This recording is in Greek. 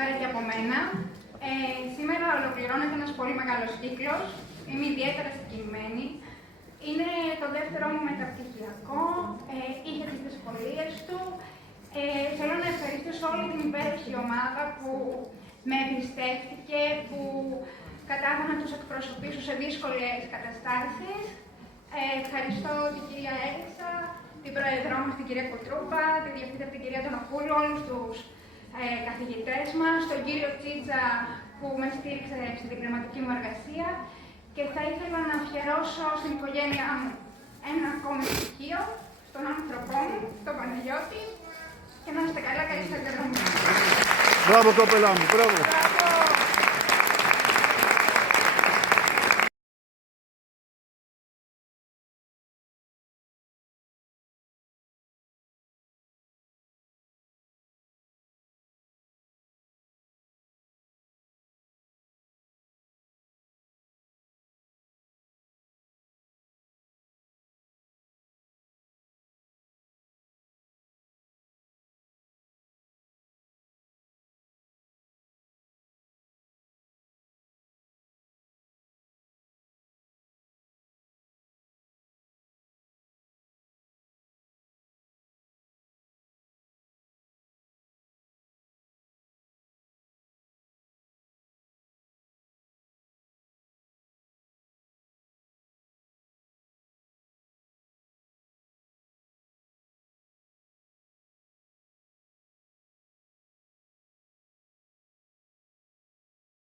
καλησπέρα και από μένα. Σήμερα ολοκληρώνεται ένας πολύ μεγάλος κύκλος. Είμαι ιδιαίτερα συγκινημένη. Είναι το δεύτερό μου μεταπτυχιακό. Είχε τις δυσκολίες του. Θέλω να ευχαριστήσω όλη την υπέροχη ομάδα που με εμπιστεύτηκε, που κατάφερα να τους εκπροσωπήσω σε δύσκολες καταστάσεις. Ευχαριστώ την κυρία Έλισσα, την πρόεδρό μας, την κυρία Κουτρούπα, την διευθύντρια την κυρία Τονοπούλου, όλους τους καθηγητές μας, τον κύριο Τσίτσα που με στήριξε στην διπλωματική μου εργασία και θα ήθελα να αφιερώσω στην οικογένειά μου ένα ακόμη στοιχείο, στον άνθρωπό μου, τον Παναγιώτη, και να είστε καλά, καλή σας διαδρομή. Μπράβο κοπέλα μου, μπράβο.